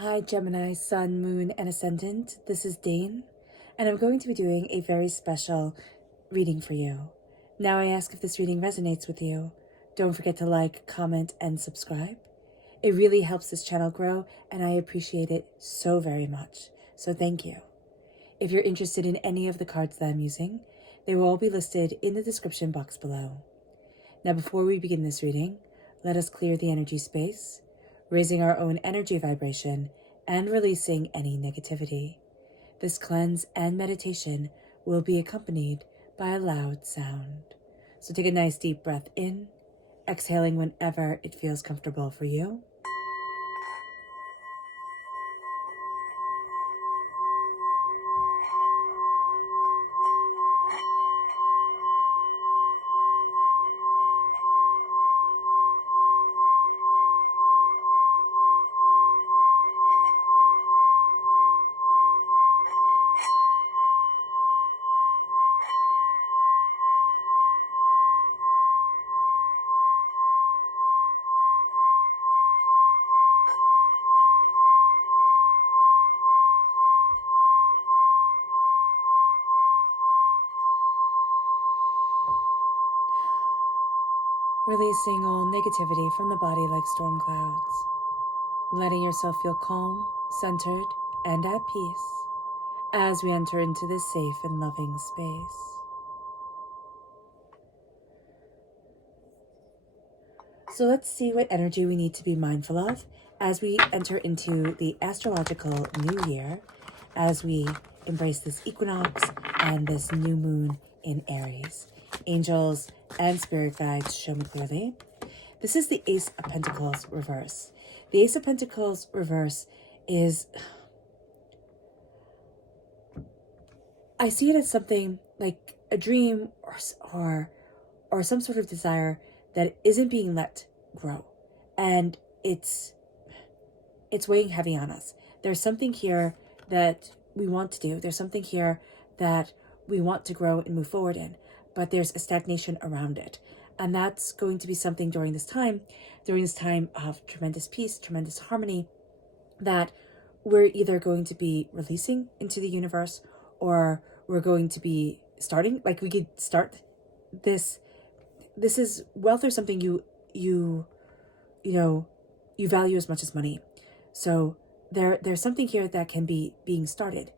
Hi Gemini, Sun, Moon, and Ascendant. This is Dane, and I'm going to be doing a very special reading for you. Now I ask if this reading resonates with you. Don't forget to like, comment, and subscribe. It really helps this channel grow, and I appreciate it so very much. So thank you. If you're interested in any of the cards that I'm using, they will all be listed in the description box below. Now before we begin this reading, let us clear the energy space, raising our own energy vibration and releasing any negativity. This cleanse and meditation will be accompanied by a loud sound. So take a nice deep breath in, exhaling whenever it feels comfortable for you. Releasing all negativity from the body like storm clouds. Letting yourself feel calm, centered, and at peace as we enter into this safe and loving space. So let's see what energy we need to be mindful of as we enter into the astrological new year, as we embrace this equinox and this new moon in Aries. Angels and spirit guides show me clearly. This is the Ace of Pentacles reverse. The Ace of Pentacles reverse is, I see it as something like a dream or some sort of desire that isn't being let grow, and it's weighing heavy on us. There's something here that we want to do. There's something here that we want to grow and move forward in, but there's a stagnation around it. And that's going to be something during this time of tremendous peace, tremendous harmony, that we're either going to be releasing into the universe, or we're going to be starting. Like, we could start this is wealth, or something you value as much as money. So there's something here that can be being started,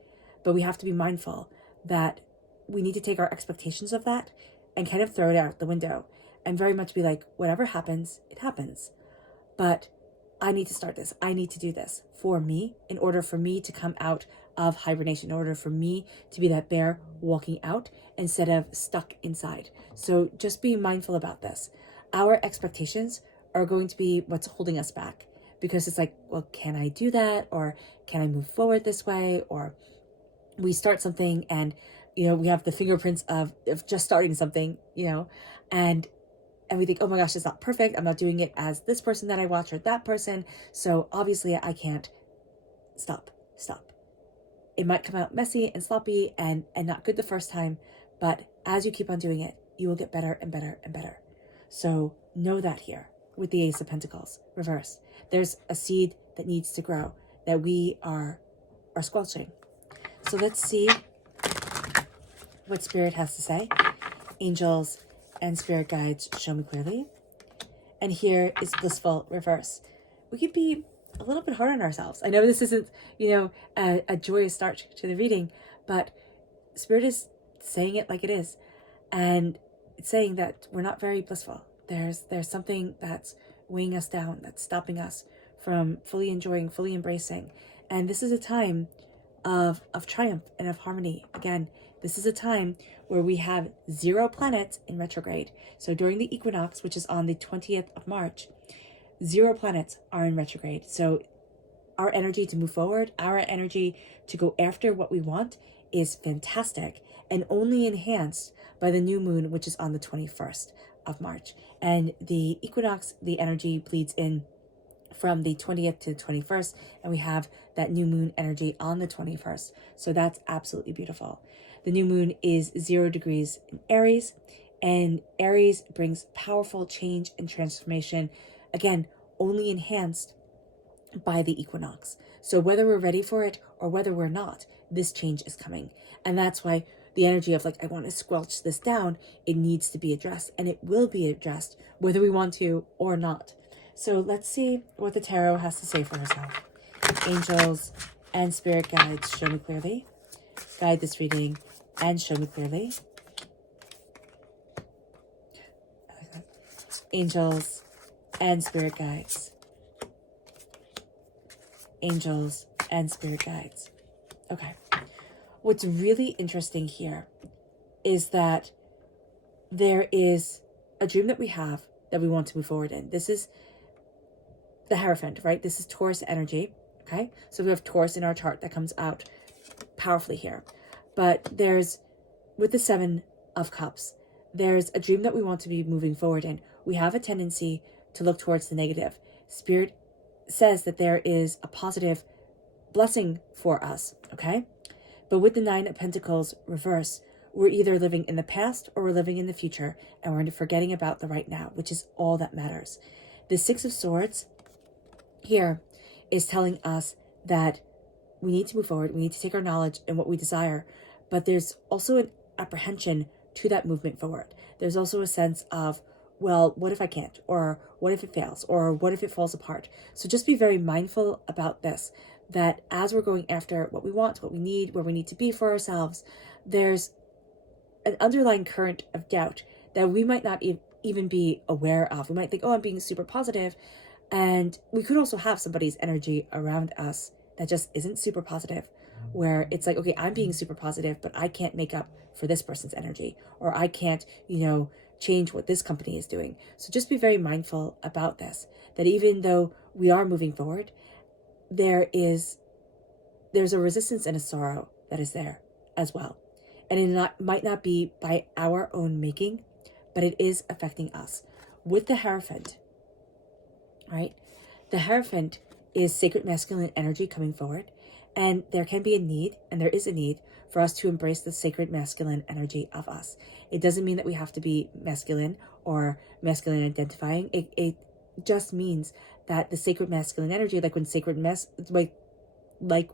but we have to be mindful that we need to take our expectations of that and kind of throw it out the window and very much be like, whatever happens, it happens. But I need to start this. I need to do this for me, in order for me to come out of hibernation, in order for me to be that bear walking out instead of stuck inside. So just be mindful about this. Our expectations are going to be what's holding us back, because it's like, well, can I do that? Or can I move forward this way? Or we start something and, we have the fingerprints of just starting something, and we think, oh my gosh, it's not perfect. I'm not doing it as this person that I watch or that person. So obviously I can't stop. It might come out messy and sloppy and not good the first time, but as you keep on doing it, you will get better and better and better. So know that here with the Ace of Pentacles reverse, there's a seed that needs to grow that we are squelching. So let's see what Spirit has to say. Angels and spirit guides show me clearly. And here is blissful reverse. We could be a little bit hard on ourselves. I know this isn't, a joyous start to the reading, but Spirit is saying it like it is. And it's saying that we're not very blissful. There's something that's weighing us down, that's stopping us from fully enjoying, fully embracing. And this is a time of triumph and of harmony. Again, this is a time where we have 0 planets in retrograde. So during the equinox, which is on the 20th of March, 0 planets are in retrograde. So our energy to move forward, our energy to go after what we want is fantastic, and only enhanced by the new moon, which is on the 21st of March. And the equinox, the energy bleeds in from the 20th to the 21st, and we have that new moon energy on the 21st. So that's absolutely beautiful. The new moon is 0 degrees in Aries, and Aries brings powerful change and transformation, again, only enhanced by the equinox. So whether we're ready for it or whether we're not, this change is coming. And that's why the energy of like, I want to squelch this down, it needs to be addressed, and it will be addressed whether we want to or not. So let's see what the tarot has to say for herself. Angels and spirit guides, show me clearly. Guide this reading and show me clearly. Angels and spirit guides. Angels and spirit guides. Okay. What's really interesting here is that there is a dream that we have that we want to move forward in. This is the Hierophant, right? This is Taurus energy, okay? So we have Taurus in our chart that comes out powerfully here. But there's, with the Seven of Cups, there's a dream that we want to be moving forward in. We have a tendency to look towards the negative. Spirit says that there is a positive blessing for us, okay? But with the Nine of Pentacles reverse, we're either living in the past or we're living in the future, and we're forgetting about the right now, which is all that matters. The Six of Swords here is telling us that we need to move forward. We need to take our knowledge and what we desire, but there's also an apprehension to that movement forward. There's also a sense of, well, what if I can't? Or what if it fails? Or what if it falls apart? So just be very mindful about this, that as we're going after what we want, what we need, where we need to be for ourselves, there's an underlying current of doubt that we might not even be aware of. We might think, oh, I'm being super positive. And we could also have somebody's energy around us that just isn't super positive, where it's like, okay, I'm being super positive, but I can't make up for this person's energy, or I can't, change what this company is doing. So just be very mindful about this, that even though we are moving forward, there's a resistance and a sorrow that is there as well. And it might not be by our own making, but it is affecting us. With the Hierophant, right? The Hierophant is sacred masculine energy coming forward, and there can be a need, and there is a need for us to embrace the sacred masculine energy of us. It doesn't mean that we have to be masculine or masculine identifying. It just means that the sacred masculine energy, like when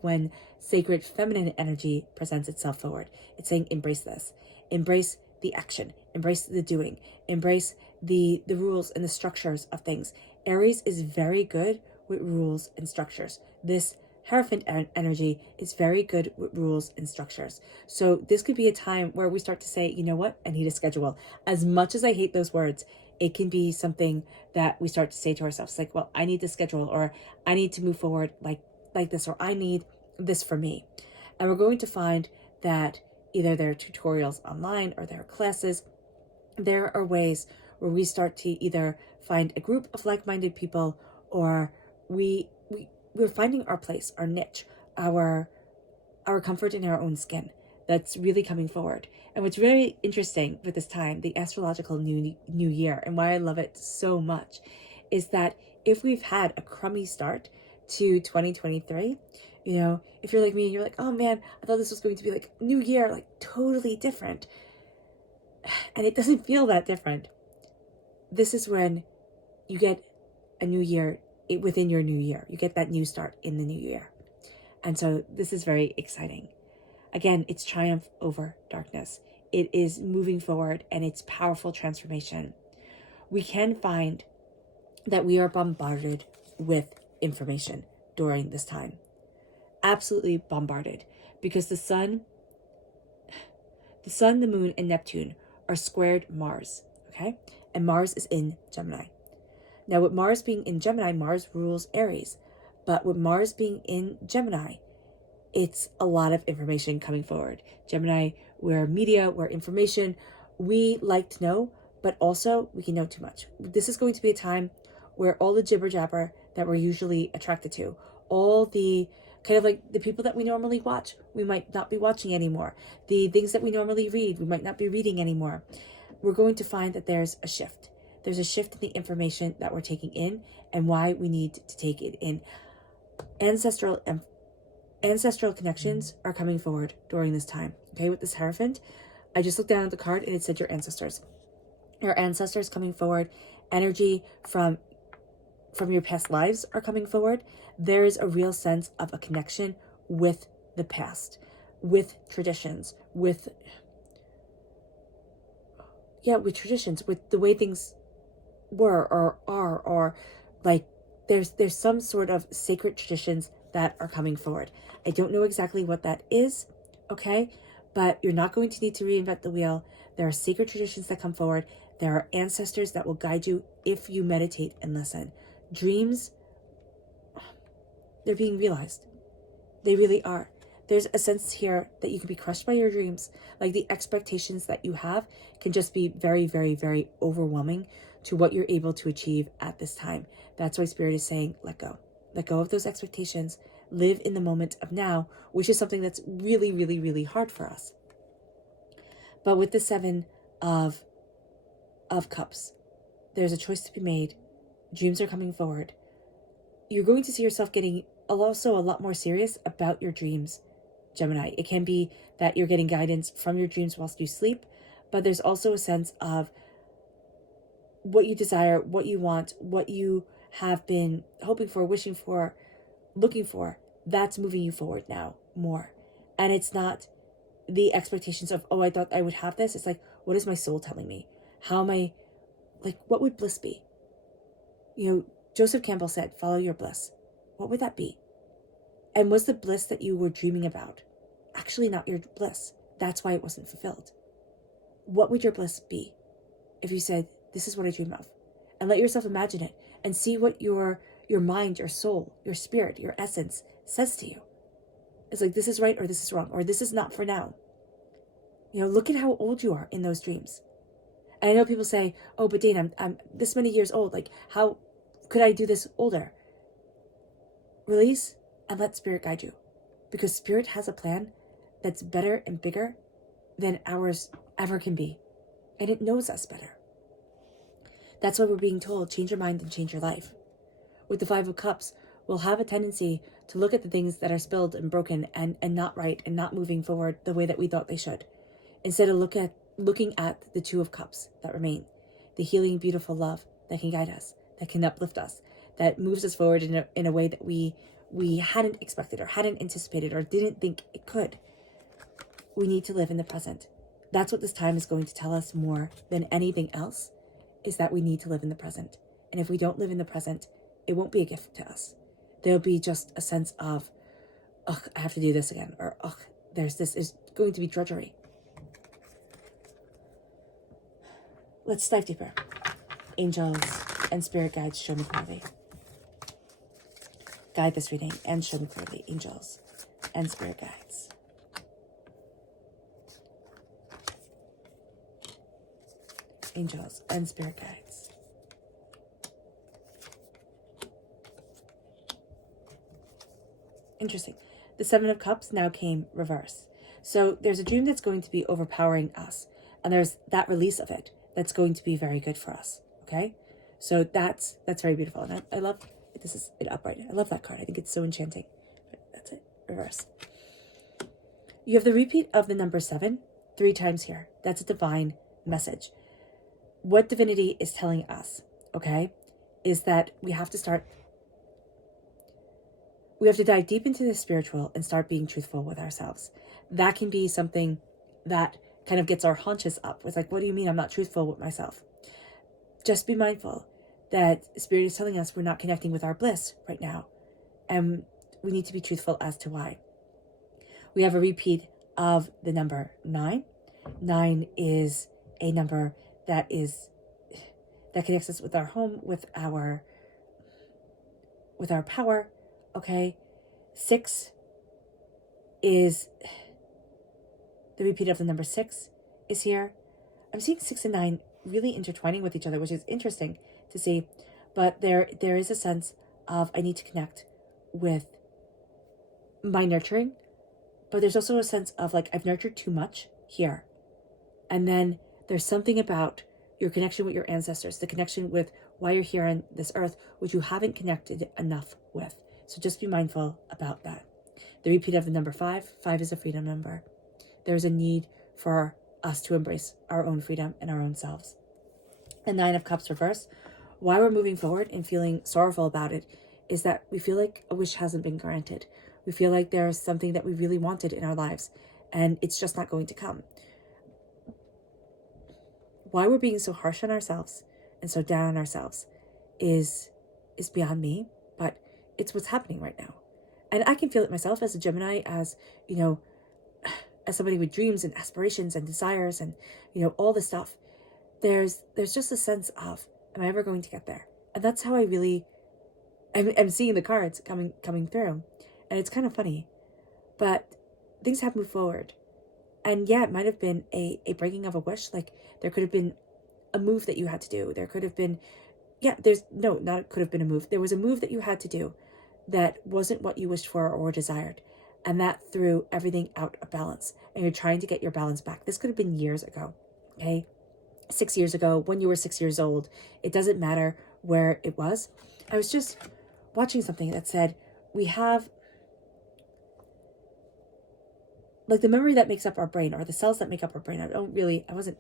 when sacred feminine energy presents itself forward, it's saying embrace this, embrace the action, embrace the doing, embrace the rules and the structures of things. Aries is very good with rules and structures. This Hierophant energy is very good with rules and structures. So this could be a time where we start to say, you know what, I need a schedule. As much as I hate those words, it can be something that we start to say to ourselves, like, well, I need to schedule, or I need to move forward like this, or I need this for me. And we're going to find that either there are tutorials online or there are classes. There are ways where we start to either find a group of like-minded people, or we're finding our place, our niche, our comfort in our own skin. That's really coming forward. And what's very interesting with this time, the astrological new year, and why I love it so much, is that if we've had a crummy start to 2023, if you're like me and you're like, oh man, I thought this was going to be like new year, like totally different, and it doesn't feel that different. This is when you get a new year within your new year. You get that new start in the new year. And so this is very exciting. Again, it's triumph over darkness. It is moving forward, and it's powerful transformation. We can find that we are bombarded with information during this time. Absolutely bombarded, because the sun, the moon, and Neptune are squared Mars, okay? And Mars is in Gemini. Now, with Mars being in Gemini, Mars rules Aries. But with Mars being in Gemini, it's a lot of information coming forward. Gemini, we're media, we're information. We like to know, but also we can know too much. This is going to be a time where all the jibber jabber that we're usually attracted to, all the kind of like the people that we normally watch, we might not be watching anymore. The things that we normally read, we might not be reading anymore. We're going to find that there's a shift. There's a shift in the information that we're taking in and why we need to take it in. Ancestral connections are coming forward during this time. Okay, with this Hierophant, I just looked down at the card and it said your ancestors. Your ancestors coming forward. Energy from your past lives are coming forward. there is a real sense of a connection with the past, with traditions, with traditions, with the way things were or are, or like there's some sort of sacred traditions that are coming forward. I don't know exactly what that is, okay? But you're not going to need to reinvent the wheel. There are sacred traditions that come forward. There are ancestors that will guide you if you meditate and listen. Dreams, they're being realized. They really are. There's a sense here that you can be crushed by your dreams. Like the expectations that you have can just be very, very, very overwhelming to what you're able to achieve at this time. That's why Spirit is saying, let go. Let go of those expectations. Live in the moment of now, which is something that's really, really, really hard for us. But with the Seven of Cups, there's a choice to be made. Dreams are coming forward. You're going to see yourself getting also a lot more serious about your dreams, Gemini. It can be that you're getting guidance from your dreams whilst you sleep, but there's also a sense of what you desire, what you want, what you have been hoping for, wishing for, looking for. That's moving you forward now more. And it's not the expectations of, oh, I thought I would have this. It's like, what is my soul telling me? How am I, like, what would bliss be? You know, Joseph Campbell said, follow your bliss. What would that be? And was the bliss that you were dreaming about actually not your bliss? That's why it wasn't fulfilled. What would your bliss be if you said, this is what I dream of? And let yourself imagine it and see what your mind, your soul, your spirit, your essence says to you. It's like, this is right or this is wrong, or this is not for now. You know, look at how old you are in those dreams. And I know people say, oh, but Dane, I'm this many years old. Like, how could I do this older? Release and let Spirit guide you. Because Spirit has a plan that's better and bigger than ours ever can be. And it knows us better. That's why we're being told, change your mind and change your life. With the Five of Cups, we'll have a tendency to look at the things that are spilled and broken and not right and not moving forward the way that we thought they should. Instead of looking at the Two of Cups that remain, the healing, beautiful love that can guide us, that can uplift us, that moves us forward in a way that we hadn't expected or hadn't anticipated or didn't think it could. We need to live in the present. That's what this time is going to tell us more than anything else, is that we need to live in the present. And if we don't live in the present, it won't be a gift to us. There'll be just a sense of, ugh, I have to do this again, or ugh, is going to be drudgery. Let's dive deeper. Angels and spirit guides, show me clearly. Guide this reading and show me clearly, angels and spirit guides. Angels and spirit guides. Interesting. The Seven of Cups now came reverse. So there's a dream that's going to be overpowering us. And there's that release of it that's going to be very good for us. Okay? So that's very beautiful. And I love, this is it upright. I love that card. I think it's so enchanting. That's it. Reverse. You have the repeat of the number 7 3 times here. That's a divine message. What divinity is telling us, okay, is that we have to dive deep into the spiritual and start being truthful with ourselves. That can be something that kind of gets our haunches up. It's like, what do you mean I'm not truthful with myself? Just be mindful that Spirit is telling us we're not connecting with our bliss right now. And we need to be truthful as to why. We have a repeat of the number 9. 9 is a number that connects us with our home, with our power. Okay, 6 is the repeat of the number 6 is here. I'm seeing 6 and 9 really intertwining with each other, which is interesting to see. But there is a sense of I need to connect with my nurturing, but there's also a sense of like I've nurtured too much here. And then there's something about your connection with your ancestors, the connection with why you're here on this earth, which you haven't connected enough with. So just be mindful about that. The repeat of the number 5. 5 is a freedom number. There's a need for us to embrace our own freedom and our own selves. And 9 of Cups reverse. Why we're moving forward and feeling sorrowful about it is that we feel like a wish hasn't been granted. We feel like there's something that we really wanted in our lives and it's just not going to come. Why we're being so harsh on ourselves and so down on ourselves is beyond me, but it's what's happening right now. And I can feel it myself as a Gemini, as, you know, as somebody with dreams and aspirations and desires and, you know, all this stuff. There's just a sense of, am I ever going to get there? And that's how I really, I'm seeing the cards coming through. And it's kind of funny, but things have moved forward. And yeah, it might have been a breaking of a wish. Like there could have been a move that you had to do. There could have been, not could have been a move. There was a move that you had to do that wasn't what you wished for or desired. And that threw everything out of balance. And you're trying to get your balance back. This could have been years ago, okay? 6 years ago, when you were 6 years old. It doesn't matter where it was. I was just watching something that said, we have, like the memory that makes up our brain, or the cells that make up our brain. I wasn't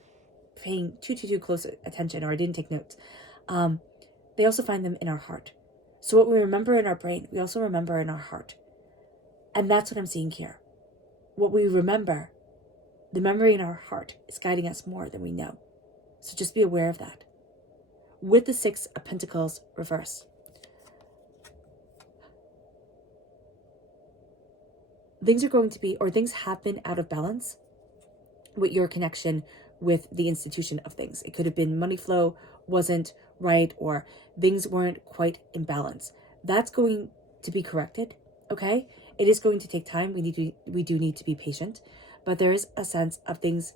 paying too close attention, or I didn't take notes. They also find them in our heart. So what we remember in our brain, we also remember in our heart. And that's what I'm seeing here. What we remember, the memory in our heart, is guiding us more than we know. So just be aware of that. With the Six of Pentacles reversed, things are going to be, or things have been out of balance with your connection with the institution of things. It could have been money flow wasn't right, or things weren't quite in balance. That's going to be corrected, okay? It is going to take time. We do need to be patient, but there is a sense of things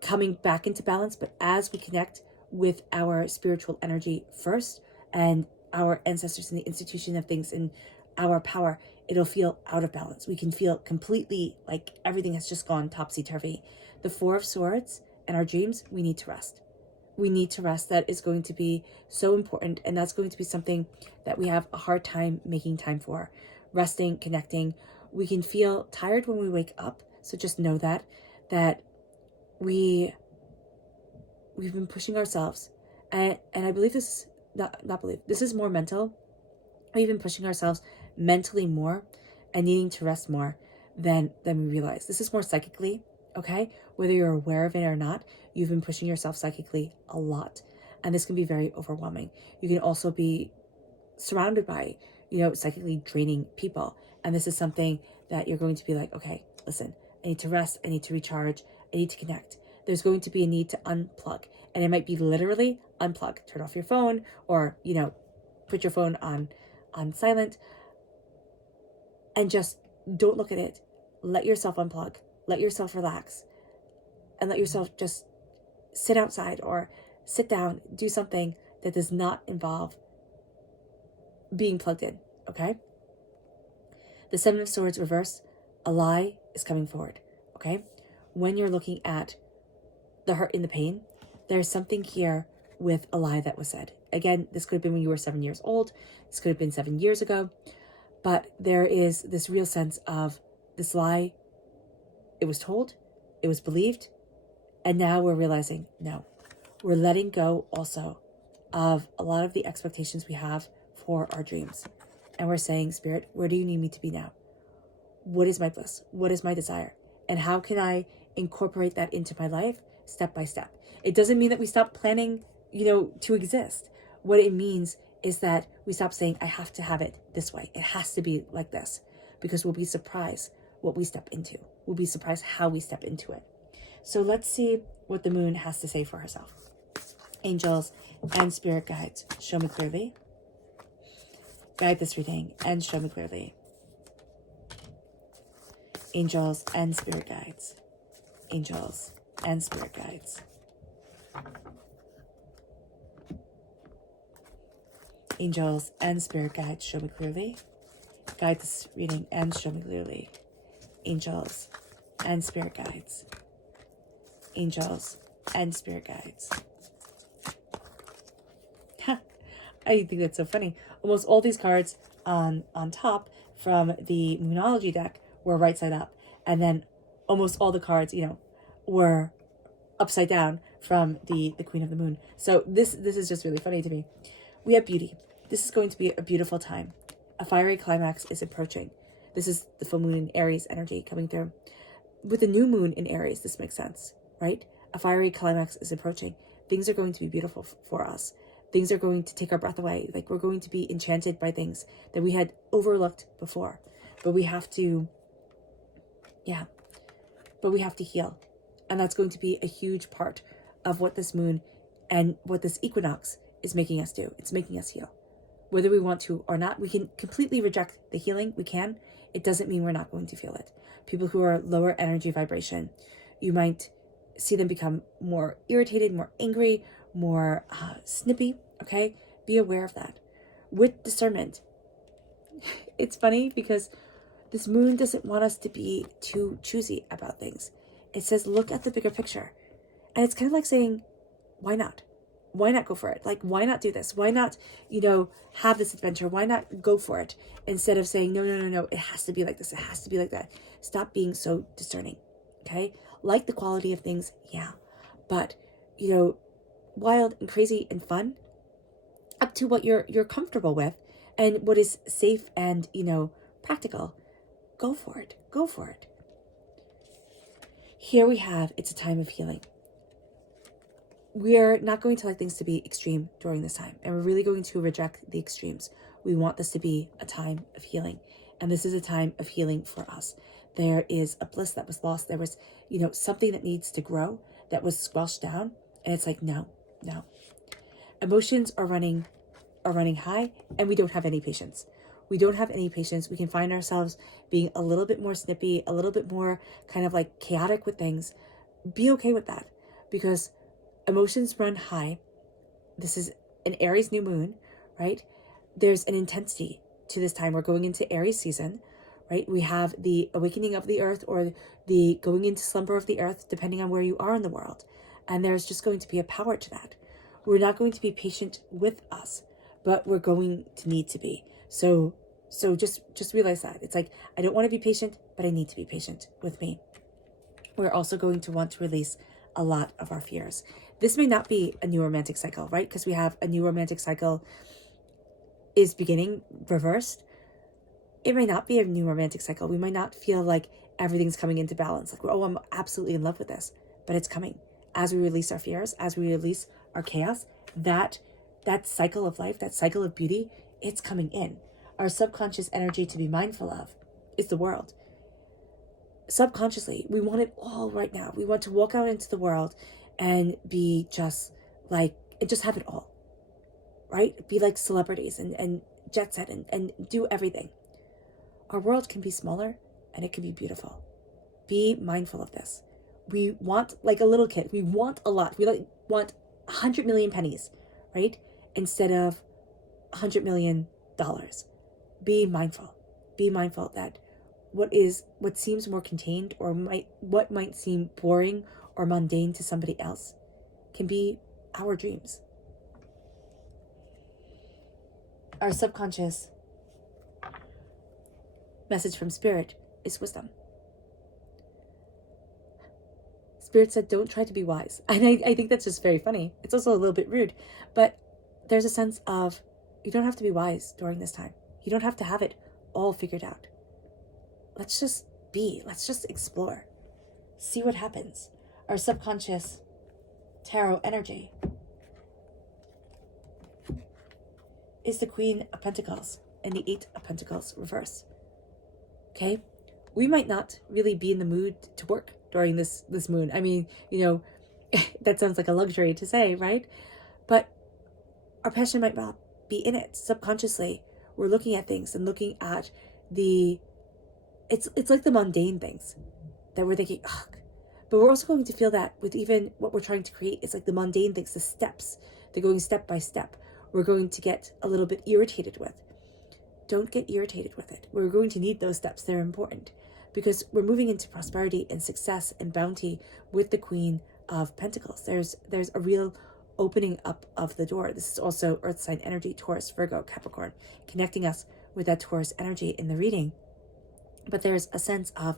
coming back into balance. But as we connect with our spiritual energy first, and our ancestors in the institution of things and our power, it'll feel out of balance. We can feel completely like everything has just gone topsy-turvy. The Four of Swords and our dreams, we need to rest. We need to rest. That is going to be so important. And that's going to be something that we have a hard time making time for. Resting, connecting. We can feel tired when we wake up. So just know that we've been pushing ourselves. And I believe this, this is more mental. We've been pushing ourselves mentally more and needing to rest more than we realize. This is more psychically, okay? Whether you're aware of it or not, you've been pushing yourself psychically a lot. And this can be very overwhelming. You can also be surrounded by, psychically draining people. And this is something that you're going to be like, okay, listen, I need to rest. I need to recharge. I need to connect. There's going to be a need to unplug. And it might be literally unplug. Turn off your phone, or, put your phone on silent, and just don't look at it. Let yourself unplug. Let yourself relax. And let yourself just sit outside or sit down. Do something that does not involve being plugged in, okay? The Seven of Swords reversed, a lie is coming forward, okay? When you're looking at the hurt and the pain, there's something here with a lie that was said. Again, this could have been when you were 7 years old. This could have been 7 years ago. But there is this real sense of this lie. It was told, it was believed, and now we're realizing, no. We're letting go also of a lot of the expectations we have for our dreams. And we're saying, Spirit, where do you need me to be now? What is my bliss? What is my desire? And how can I incorporate that into my life step by step? It doesn't mean that we stop planning, to exist. What it means is that we stop saying, I have to have it this way. It has to be like this, because we'll be surprised what we step into. We'll be surprised how we step into it. So let's see what the moon has to say for herself. Angels and spirit guides, show me clearly. Guide this reading and show me clearly. Angels and spirit guides. Angels and spirit guides. Angels and spirit guides, show me clearly. Guide this reading and show me clearly. Angels and spirit guides. Angels and spirit guides. I think that's so funny. Almost all these cards on top from the Moonology deck were right side up. And then almost all the cards, were upside down from the Queen of the Moon. So this is just really funny to me. We have beauty. This is going to be a beautiful time. A fiery climax is approaching. This is the full moon in Aries energy coming through. With the new moon in Aries, this makes sense, right? A fiery climax is approaching. Things are going to be beautiful for us. Things are going to take our breath away. Like, we're going to be enchanted by things that we had overlooked before. But we have to, we have to heal. And that's going to be a huge part of what this moon and what this equinox is making us do. It's making us heal. Whether we want to or not, we can completely reject the healing. We can. It doesn't mean we're not going to feel it. People who are lower energy vibration, you might see them become more irritated, more angry, more snippy, okay? Be aware of that. With discernment, it's funny because this moon doesn't want us to be too choosy about things. It says, look at the bigger picture. And it's kind of like saying, why not? Why not go for it? Like, why not do this? Why not, have this adventure? Why not go for it? Instead of saying, no, it has to be like this. It has to be like that. Stop being so discerning, okay? Like the quality of things, yeah. But, wild and crazy and fun, up to what you're comfortable with and what is safe and, practical. Go for it. Go for it. Here we have, it's a time of healing. We're not going to like things to be extreme during this time. And we're really going to reject the extremes. We want this to be a time of healing. And this is a time of healing for us. There is a bliss that was lost. There was, something that needs to grow that was squelched down. And it's like, no. Emotions are running high, and we don't have any patience. We don't have any patience. We can find ourselves being a little bit more snippy, a little bit more kind of like chaotic with things. Be okay with that, because emotions run high. This is an Aries new moon, right? There's an intensity to this time. We're going into Aries season, right? We have the awakening of the earth, or the going into slumber of the earth, depending on where you are in the world. And there's just going to be a power to that. We're not going to be patient with us, but we're going to need to be. So just realize that. It's like, I don't want to be patient, but I need to be patient with me. We're also going to want to release a lot of our fears. This may not be a new romantic cycle, right? Because we have a new romantic cycle is beginning reversed. It may not be a new romantic cycle. We might not feel like everything's coming into balance. Like, oh, I'm absolutely in love with this. But it's coming. As we release our fears, as we release our chaos, that cycle of life, that cycle of beauty, it's coming in. Our subconscious energy to be mindful of is the world. Subconsciously, we want it all right now. We want to walk out into the world and be just have it all, right? Be like celebrities and jet set and do everything. Our world can be smaller and it can be beautiful. Be mindful of this. We want, like a little kid, we want a lot. We want 100 million pennies, right? Instead of $100 million. Be mindful. Be mindful that what seems more contained, or what might seem boring or mundane to somebody else, can be our dreams. Our subconscious message from Spirit is wisdom. Spirit said, don't try to be wise. And I think that's just very funny. It's also a little bit rude, but there's a sense of, you don't have to be wise during this time. You don't have to have it all figured out. Let's just be. Let's just explore. See what happens. Our subconscious tarot energy is the Queen of Pentacles and the Eight of Pentacles reverse. Okay? We might not really be in the mood to work during this moon. I mean, that sounds like a luxury to say, right? But our passion might not be in it. Subconsciously, we're looking at things and looking at it's like the mundane things that we're thinking, ugh. But we're also going to feel that with even what we're trying to create. It's like the mundane things, the steps. They're going step by step. We're going to get a little bit irritated with. Don't get irritated with it. We're going to need those steps. They're important because we're moving into prosperity and success and bounty with the Queen of Pentacles. There's a real opening up of the door. This is also Earth sign energy, Taurus, Virgo, Capricorn, connecting us with that Taurus energy in the reading. But there's a sense of,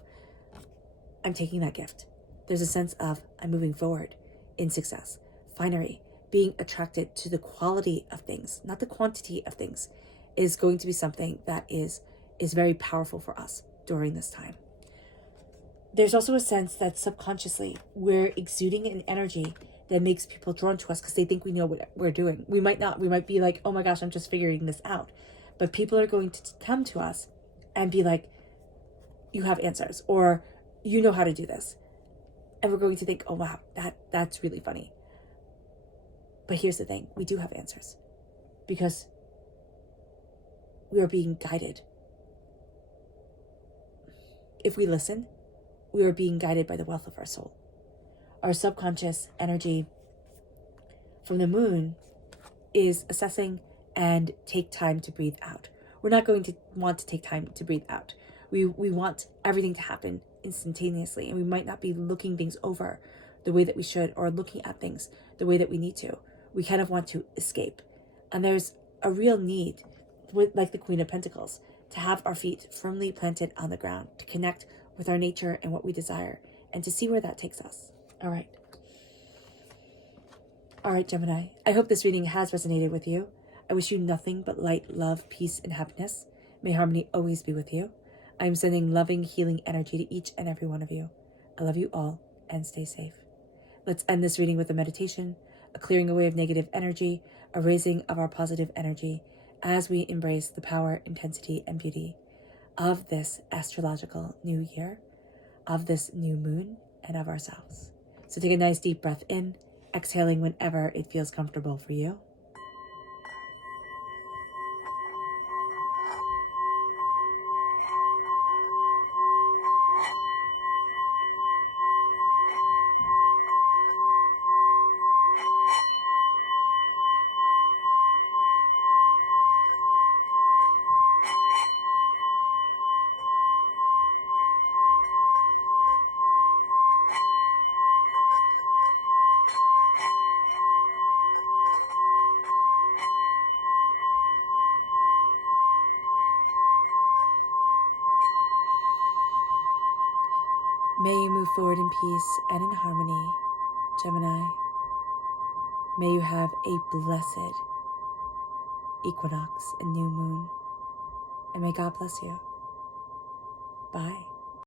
I'm taking that gift. There's a sense of, I'm moving forward in success, finery, being attracted to the quality of things, not the quantity of things, is going to be something that is very powerful for us during this time. There's also a sense that subconsciously we're exuding an energy that makes people drawn to us because they think we know what we're doing. We might not. We might be like, oh my gosh, I'm just figuring this out. But people are going to come to us and be like, you have answers, or you know how to do this. And we're going to think, oh wow, that's really funny. But here's the thing, we do have answers because we are being guided. If we listen, we are being guided by the wealth of our soul. Our subconscious energy from the moon is assessing and take time to breathe out. We're not going to want to take time to breathe out. We want everything to happen instantaneously, and we might not be looking things over the way that we should, or looking at things the way that we need to. We kind of want to escape. And there's a real need, like the Queen of Pentacles, to have our feet firmly planted on the ground, to connect with our nature and what we desire, and to see where that takes us. All right, Gemini. I hope this reading has resonated with you. I wish you nothing but light, love, peace, and happiness. May harmony always be with you. I am sending loving, healing energy to each and every one of you. I love you all, and stay safe. Let's end this reading with a meditation, a clearing away of negative energy, a raising of our positive energy as we embrace the power, intensity, and beauty of this astrological new year, of this new moon, and of ourselves. So take a nice deep breath in, exhaling whenever it feels comfortable for you. May you move forward in peace and in harmony, Gemini. May you have a blessed equinox and new moon. And may God bless you. Bye.